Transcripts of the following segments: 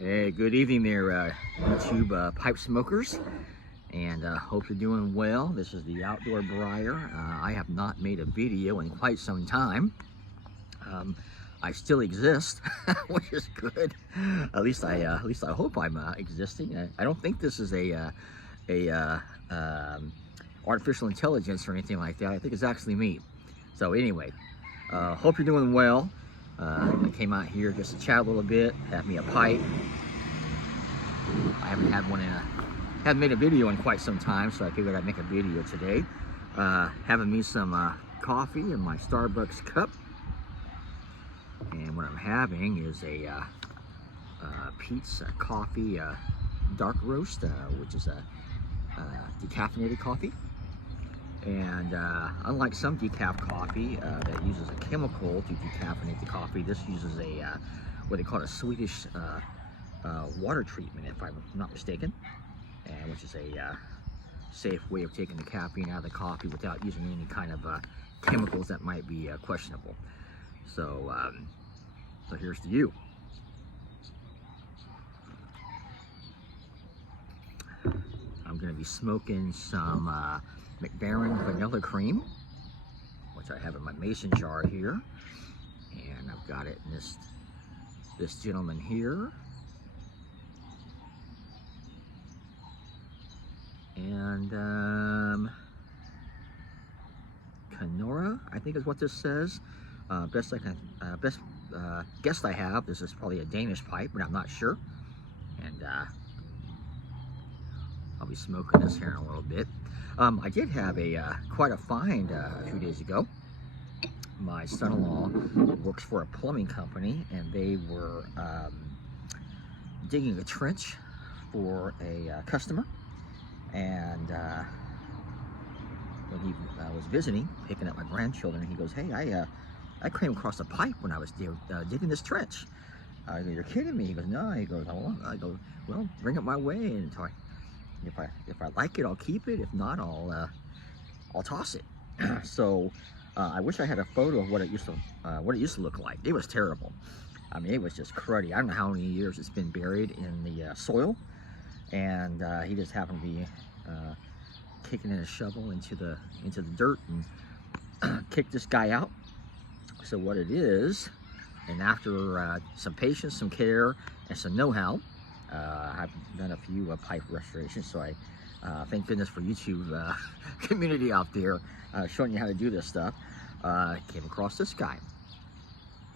Hey, good evening there, YouTube pipe smokers, and hope you're doing well. This is the Outdoor Briar. I have not made a video in quite some time. I still exist, which is good. At least I hope I'm existing. I don't think this is artificial intelligence or anything like that. I think it's actually me. So anyway, hope you're doing well. I came out here just to chat a little bit, have me a pipe. I haven't made a video in quite some time, so I figured I'd make a video today. Having me some coffee in my Starbucks cup, and what I'm having is a Peet's coffee dark roast, which is a decaffeinated coffee. And unlike some decaf coffee that uses a chemical to decaffeinate the coffee, this uses a what they call a Swedish water treatment, if I'm not mistaken, and which is a safe way of taking the caffeine out of the coffee without using any kind of chemicals that might be questionable. So, so here's to you. I'm going to be smoking some McBaron vanilla cream, which I have in my mason jar here, and I've got it in this gentleman here. And Canora, I think is what this says. Best guess I have. This is probably a Danish pipe, but I'm not sure. And I'll be smoking this here in a little bit. I did have quite a find a few days ago. My son-in-law works for a plumbing company, and they were digging a trench for a customer. And when he was visiting, picking up my grandchildren, he goes, "Hey, I came across a pipe when I was digging this trench." I go, "You're kidding me?" He goes, "No." He goes, "Oh." I go, "Well, bring it my way, and if I like it, I'll keep it. If not, I'll toss it." So I wish I had a photo of what it used to look like. It was terrible. I mean, it was just cruddy. I don't know how many years it's been buried in the soil. And he just happened to be kicking in a shovel into the dirt and kicked this guy out. So what it is, and after some patience, some care, and some know-how, I've done a few pipe restorations. So I thank goodness for YouTube community out there showing you how to do this stuff. Came across this guy.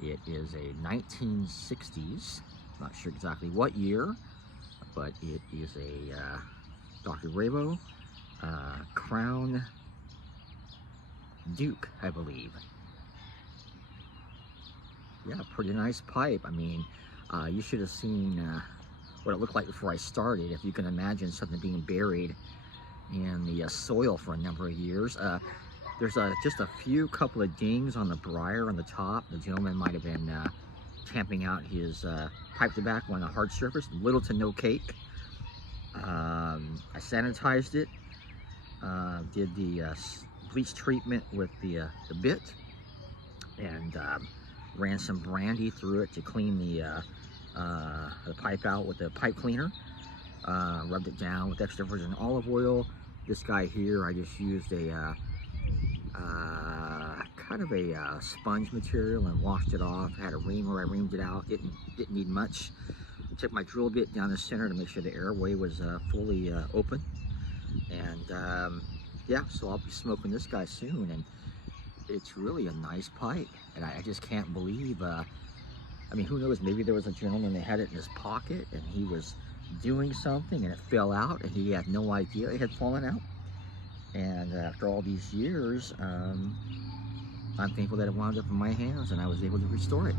It is a 1960s, not sure exactly what year, but it is a Dr. Ravo Crown Duke, I believe. Yeah, pretty nice pipe. I mean, you should have seen what it looked like before I started. If you can imagine something being buried in the soil for a number of years. There's just a couple of dings on the briar on the top. The gentleman might have been tamping out his pipe tobacco on a hard surface, little to no cake. I sanitized it, did the bleach treatment with the bit, and ran some brandy through it to clean the pipe out with the pipe cleaner. Rubbed it down with extra virgin olive oil. This guy here, I just used a kind of a sponge material and washed it off. I had a reamer, I reamed it out. Didn't need much. Took my drill bit down the center to make sure the airway was fully open. And yeah, so I'll be smoking this guy soon, and it's really a nice pipe. And I just can't believe, I mean, who knows, maybe there was a gentleman that had it in his pocket and he was doing something and it fell out and he had no idea it had fallen out. And after all these years, I'm thankful that it wound up in my hands and I was able to restore it.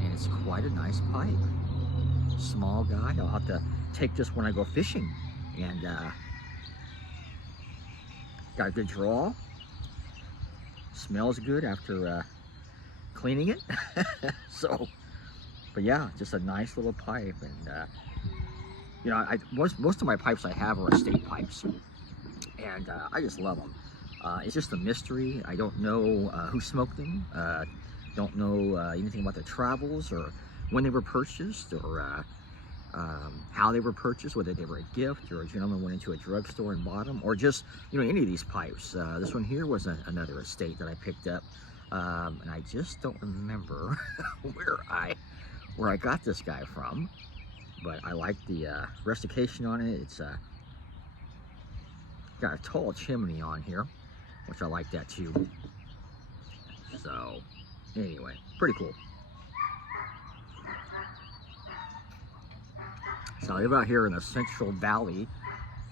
And it's quite a nice pipe. Small guy. I'll have to take this when I go fishing. And got a good draw. Smells good after cleaning it. So, but yeah, just a nice little pipe. And you know, most of my pipes I have are estate pipes, and I just love them. It's just a mystery. I don't know who smoked them. Don't know anything about their travels or when they were purchased, or how they were purchased, whether they were a gift or a gentleman went into a drugstore and bought them, or just, any of these pipes. This one here was another estate that I picked up, and I just don't remember where I got this guy from, but I like the rustication on it. It's got a tall chimney on here, which I like that too. So anyway, pretty cool. So I live out here in the Central Valley,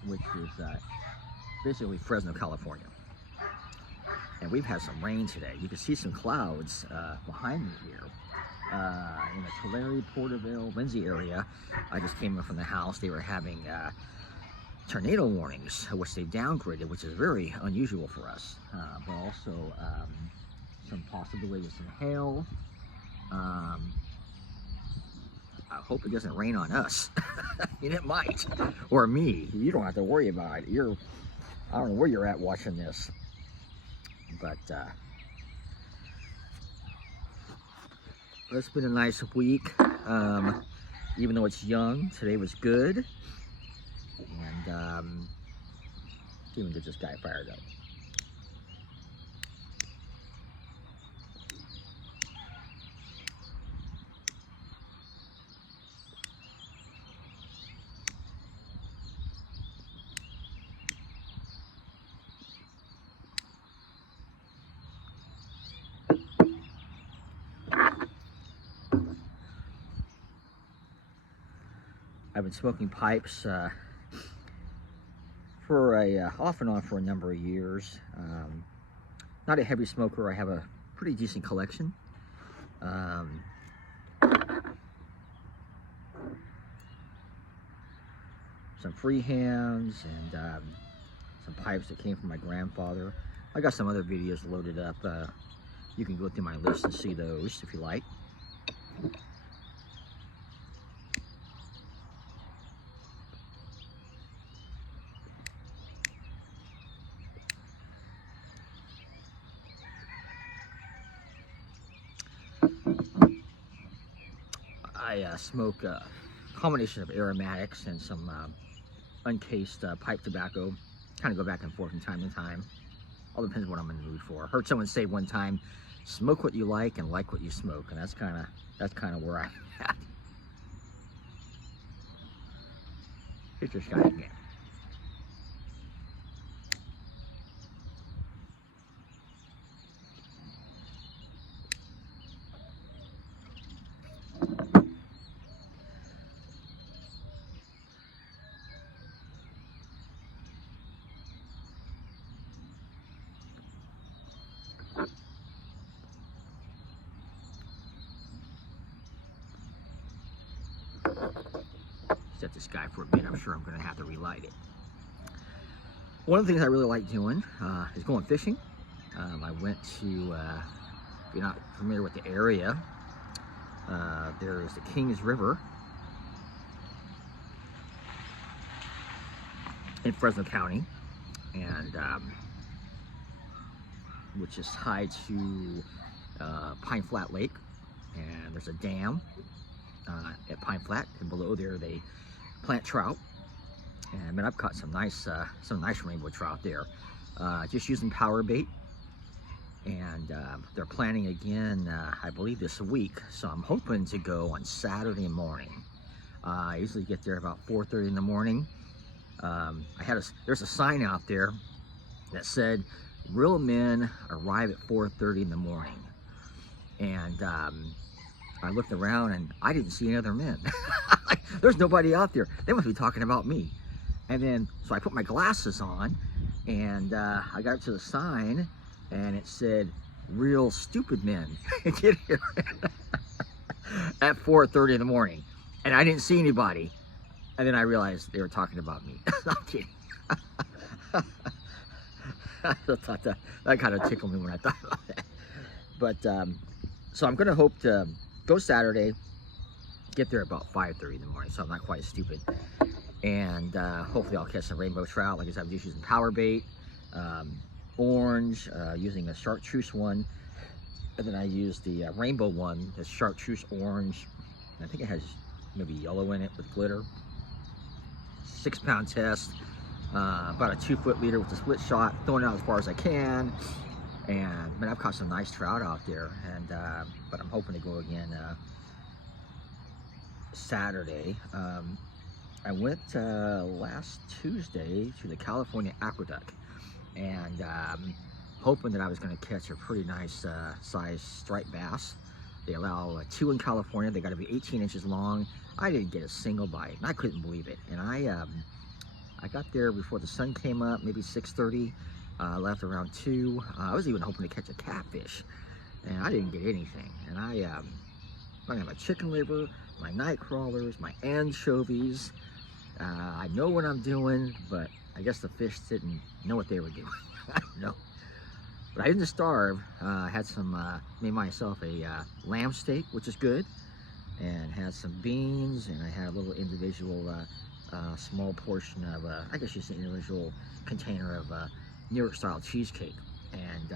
which is basically Fresno, California. And we've had some rain today. You can see some clouds behind me here. In the Tulare, Porterville, Lindsay area. I just came in from the house. They were having tornado warnings, which they've downgraded, which is very unusual for us. But also some possibility of some hail. I hope it doesn't rain on us. And it might, or me. You don't have to worry about it. I don't know where you're at watching this, but it's been a nice week. Even though it's young, today was good, and even get this guy fired up. I've been smoking pipes for off and on for a number of years. Not a heavy smoker. I have a pretty decent collection. Some freehands and some pipes that came from my grandfather. I got some other videos loaded up. You can go through my list and see those if you like. I smoke a combination of aromatics and some uncased pipe tobacco. Kind of go back and forth from time to time. All depends what I'm in the mood for. I heard someone say one time, "Smoke what you like and like what you smoke," and that's kind of where I'm at. Here's this guy again. Set this guy for a bit. I'm sure I'm going to have to relight it. One of the things I really like doing is going fishing. I went to, if you're not familiar with the area, there is the Kings River in Fresno County, and which is tied to Pine Flat Lake, and there's a dam at Pine Flat, and below there they plant trout. And man, I've caught some nice rainbow trout there, just using power bait. And they're planting again, I believe this week. So I'm hoping to go on Saturday morning. I usually get there about 4:30 in the morning. There's a sign out there that said, "Real men arrive at 4:30 in the morning." And I looked around and I didn't see any other men. There's nobody out there. They must be talking about me. And then, so I put my glasses on, and I got up to the sign, and it said, "Real stupid men get here at 4:30 in the morning." And I didn't see anybody. And then I realized they were talking about me. I'm kidding. I thought that kind of tickled me when I thought about that. But, so I'm going to hope to go Saturday, get there about 5:30 in the morning, so I'm not quite stupid. And hopefully I'll catch some rainbow trout. Like I said, I'm just using power bait, orange, using a chartreuse one, and then I use the rainbow one, the chartreuse orange, I think it has maybe yellow in it with glitter. 6-pound test, about a 2-foot leader with a split shot, throwing it out as far as I can. And man, I've caught some nice trout out there, and but I'm hoping to go again Saturday. I went last Tuesday to the California Aqueduct, and hoping that I was going to catch a pretty nice size striped bass. They allow 2 in California. They got to be 18 inches long. I didn't get a single bite, and I couldn't believe it. And I got there before the sun came up, maybe 6:30. Left around 2. I was even hoping to catch a catfish, and I didn't get anything. And I got my chicken liver, my night crawlers, my anchovies. I know what I'm doing, but I guess the fish didn't know what they were doing. I don't know. But I didn't starve. I had some, made myself a lamb steak, which is good, and had some beans, and I had a little individual small portion of, I guess just an individual container of New York style cheesecake, and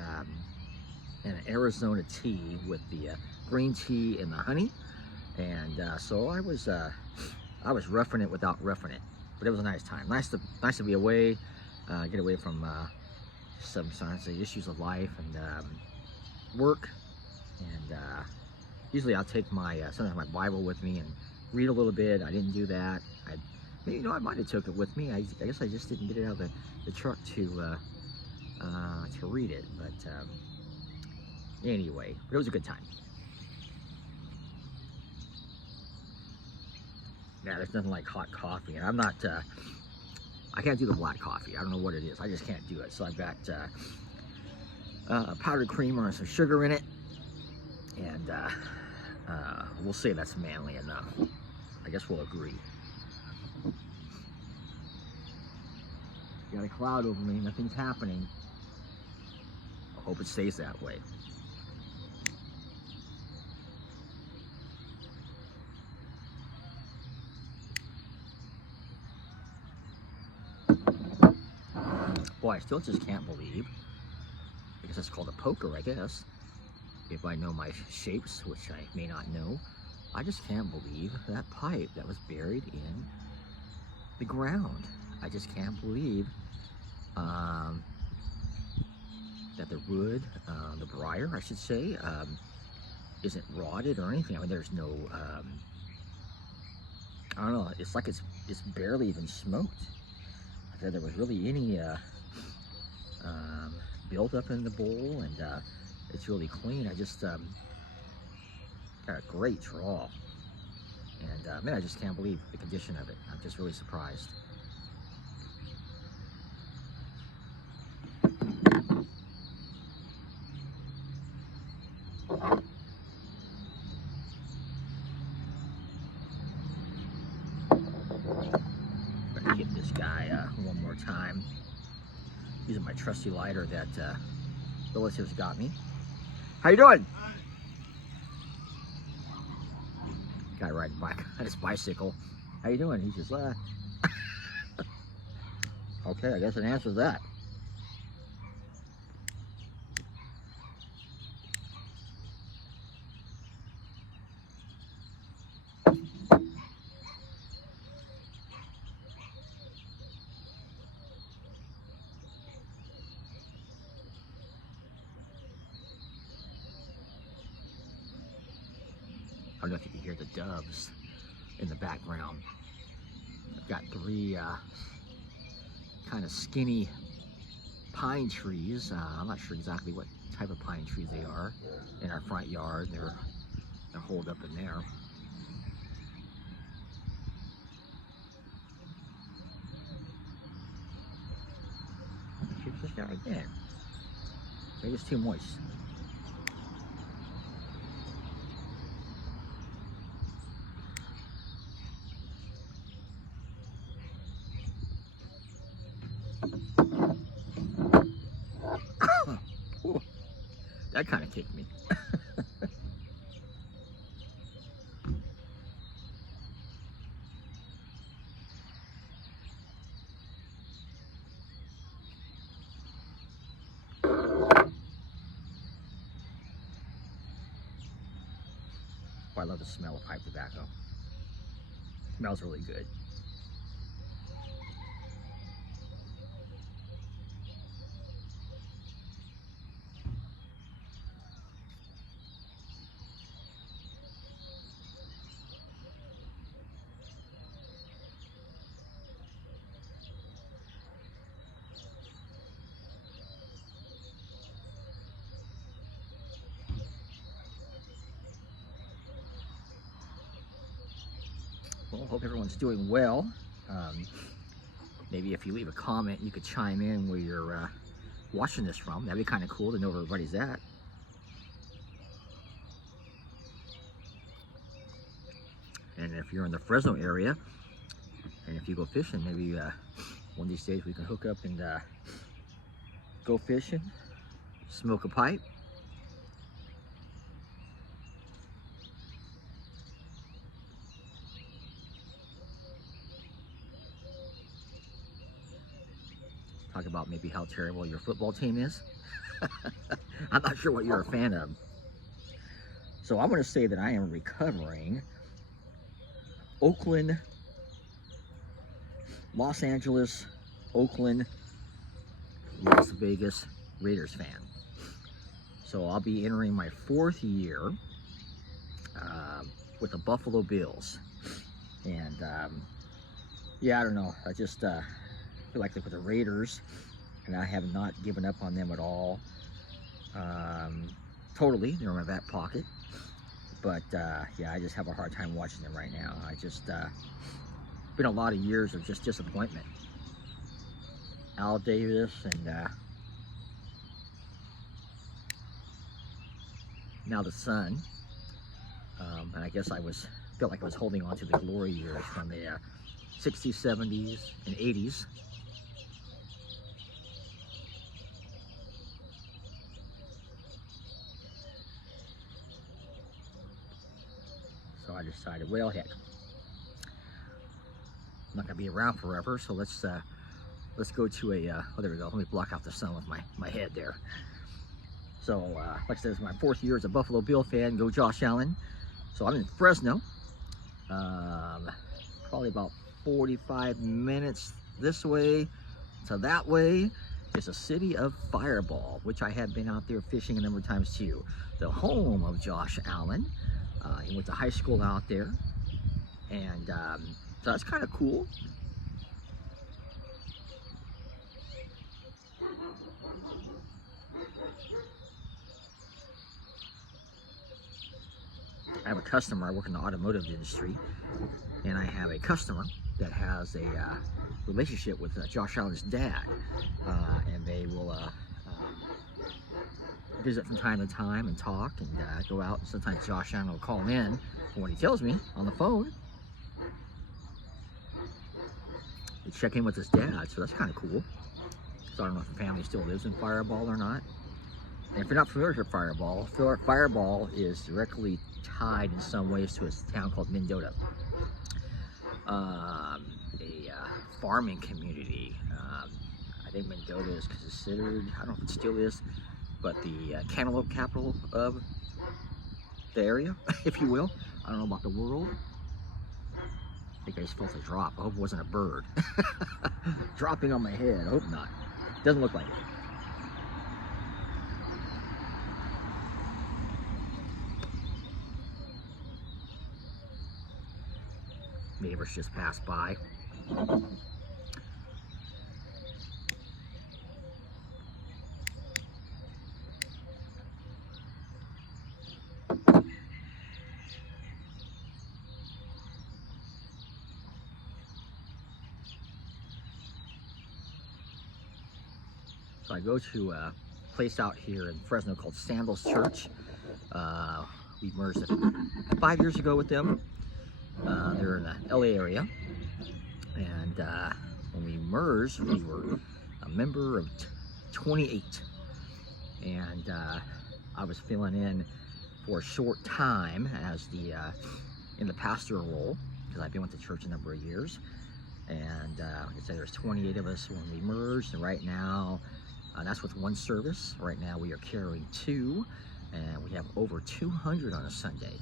an Arizona tea with the green tea and the honey. And so I was roughing it without roughing it, but it was a nice time. Nice to be away, get away from some the issues of life and work. And usually I'll take my sometimes my Bible with me and read a little bit. I didn't do that. I might have took it with me. I guess I just didn't get it out of the truck to read it. But anyway, it was a good time. Yeah, there's nothing like hot coffee, and I'm not, I can't do the black coffee. I don't know what it is. I just can't do it. So I've got powdered creamer and some sugar in it, and we'll say that's manly enough. I guess we'll agree. Got a cloud over me. Nothing's happening. I hope it stays that way. Boy, I still just can't believe, because it's called a poker, I guess, if I know my shapes, which I may not know. I just can't believe that pipe that was buried in the ground. I just can't believe that the wood, the briar, I should say, isn't rotted or anything. I mean, there's no, I don't know, it's like it's barely even smoked. If there was really any built up in the bowl, and it's really clean. I just got a great draw, and man, I just can't believe the condition of it. I'm just really surprised. I'm gonna hit this guy one more time using my trusty lighter that relatives got me. How you doing? Guy riding bike on his bicycle. How you doing? He just okay, I guess it answers that. I don't know if you can hear the doves in the background. I've got 3 kind of skinny pine trees. I'm not sure exactly what type of pine trees they are in our front yard. They're holed up in there. Shoot this guy again. Maybe it's too moist. Ooh, that kind of kicked me. Boy, why I love the smell of pipe tobacco. It smells really good. Well, hope everyone's doing well. Maybe if you leave a comment, you could chime in where you're watching this from. That'd be kind of cool to know where everybody's at. And if you're in the Fresno area, and if you go fishing, maybe one of these days we can hook up and go fishing, smoke a pipe. Talk about maybe how terrible your football team is. I'm not sure what you're a fan of. So I'm going to say that I am recovering Oakland, Los Angeles, Oakland, Las Vegas Raiders fan. So I'll be entering my 4th year with the Buffalo Bills. And yeah, I don't know. I just feel like with the Raiders, and I have not given up on them at all. Totally, they're in my back pocket. But yeah, I just have a hard time watching them right now. I just been a lot of years of just disappointment. Al Davis and now the son. And I guess felt like I was holding on to the glory years from the 60s, 70s, and 80s. So I decided, well, heck, I'm not gonna be around forever, so let's go to a oh, there we go. Let me block out the sun with my head there. So like I said, it's my 4th year as a Buffalo Bill fan. Go Josh Allen. So I'm in Fresno, probably about 45 minutes this way to that way. It's a city of Fireball, which I have been out there fishing a number of times too. The home of Josh Allen. He went to high school out there, and so that's kind of cool. I have a customer. I work in the automotive industry, and I have a customer that has a relationship with Josh Allen's dad, and they will visit from time to time and talk and go out. And sometimes Josh Allen will call in for what he tells me on the phone to check in with his dad. So that's kind of cool. So I don't know if the family still lives in Fireball or not. And if you're not familiar with Fireball, Fireball is directly tied in some ways to a town called Mendota, a farming community. I think Mendota is considered, I don't know if it still is, but the cantaloupe capital of the area, if you will. I don't know about the world. I think I just felt a drop. I hope it wasn't a bird dropping on my head. I hope not. Doesn't look like it. Neighbors just passed by. So I go to a place out here in Fresno called Sandals Church. We merged 5 years ago with them. They're in the LA area, and when we merged, we were a member of 28, and I was filling in for a short time as the in the pastoral role, because I've been with the church a number of years. And like I said, there's 28 of us when we merged, and right now, that's with one service. Right now we are carrying 2, and we have over 200 on a Sunday.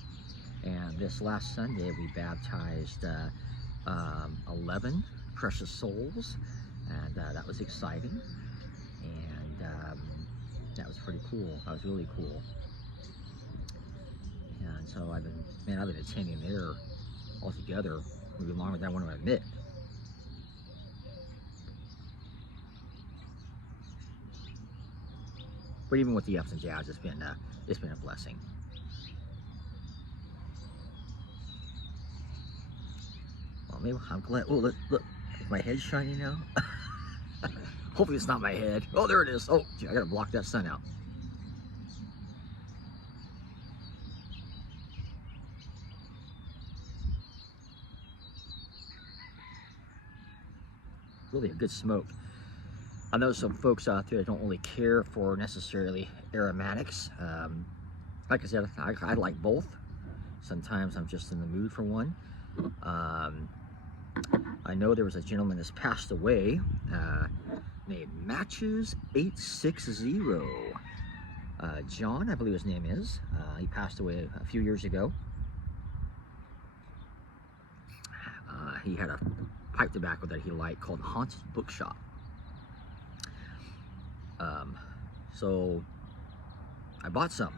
And this last Sunday, we baptized 11 precious souls, and that was exciting. And that was pretty cool. That was really cool. And so I've been attending there altogether maybe longer than I want to admit. But even with the ups and downs, it's been a blessing. Well, maybe I'm glad. Oh, look, is my head shiny now? Hopefully it's not my head. Oh, there it is. Oh, gee, I gotta block that sun out. Really a good smoke. I know some folks out there that don't really care for necessarily aromatics. Like I said, I like both. Sometimes I'm just in the mood for one. I know there was a gentleman that's passed away named Matches860. John, I believe his name is. He passed away a few years ago. He had a pipe tobacco that he liked called Haunted Bookshop. So I bought some,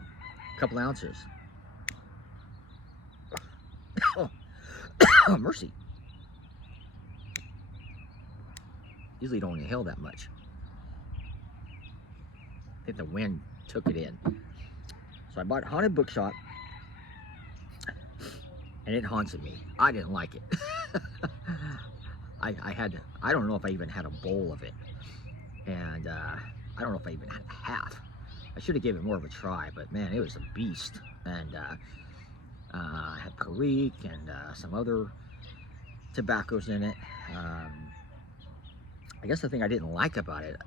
a couple ounces. Oh, mercy. Usually don't inhale that much. I think the wind took it in. So I bought Haunted Bookshop, and it haunted me. I didn't like it. I don't know if I even had a bowl of it. And I don't know if I even had half. I should have gave it more of a try, but man, it was a beast. And I had Perique and some other tobaccos in it. I guess the thing I didn't like about it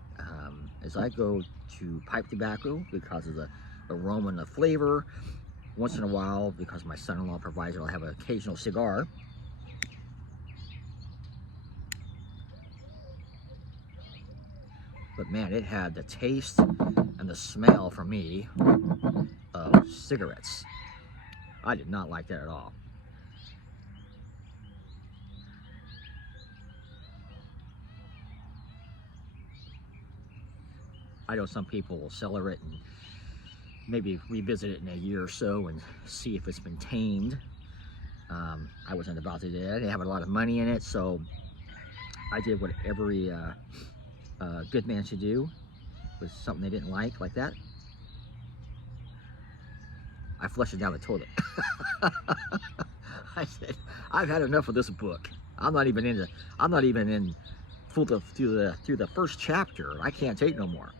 is I go to pipe tobacco because of the aroma and the flavor. Once in a while, because my son-in-law provides it, I'll have an occasional cigar. But man, it had the taste and the smell for me of cigarettes. I did not like that at all. I know some people will cellar it and maybe revisit it in a year or so and see if it's been tamed. I wasn't about to do that. They have a lot of money in it, so I did what every good man should do with something they didn't like that. I flushed it down the toilet. I said, I've had enough of this book. I'm not even in through the first chapter. I can't take no more.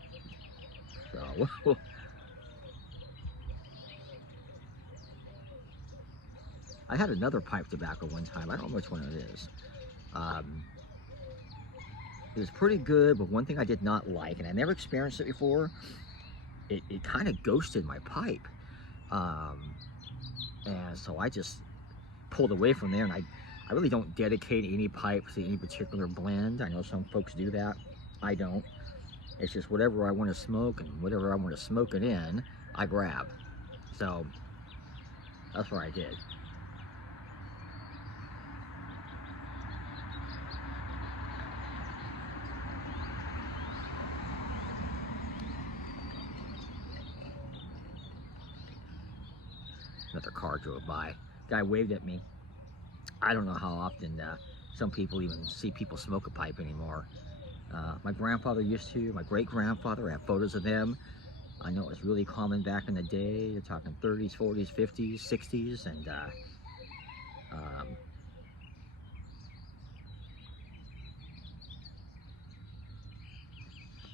So I had another pipe tobacco one time. I don't know which one it is. It was pretty good, but one thing I did not like, and I never experienced it before, it kind of ghosted my pipe. And so I just pulled away from there, and I really don't dedicate any pipe to any particular blend. I know some folks do that. I don't. It's just whatever I want to smoke and whatever I want to smoke it in, I grab. So that's what I did. Another car drove by. Guy waved at me. I don't know how often some people even see people smoke a pipe anymore. My grandfather used to, my great-grandfather, I have photos of them. I know it was really common back in the day. You're talking 30s, 40s, 50s, 60s, and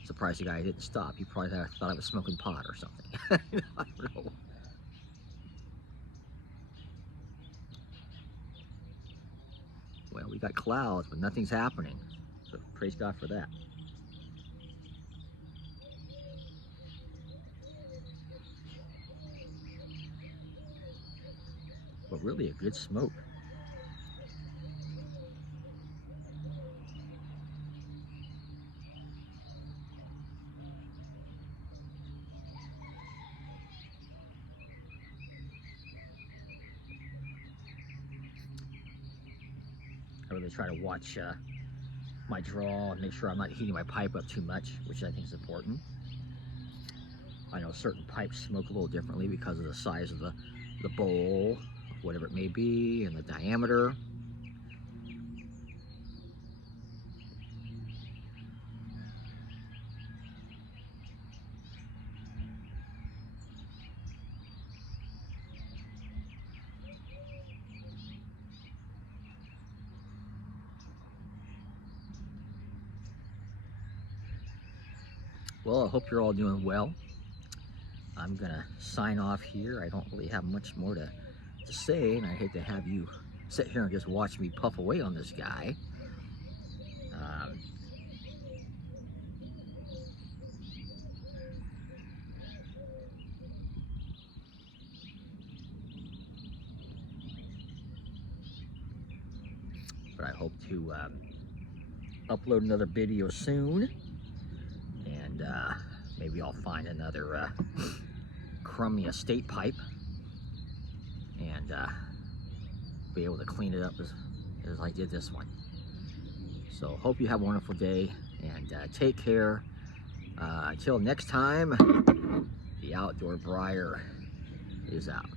surprised the guy didn't stop. He probably thought I was smoking pot or something. I don't know. Well, we got clouds, but nothing's happening. So praise God for that. But really a good smoke. I really try to watch my draw and make sure I'm not heating my pipe up too much, which I think is important. I know certain pipes smoke a little differently because of the size of the bowl, whatever it may be, and the diameter. Well, I hope you're all doing well. I'm gonna sign off here. I don't really have much more to say, and I hate to have you sit here and just watch me puff away on this guy. But I hope to upload another video soon, and maybe I'll find another crummy estate pipe and be able to clean it up as I did this one. So hope you have a wonderful day, and take care. Until next time, the Outdoor Briar is out.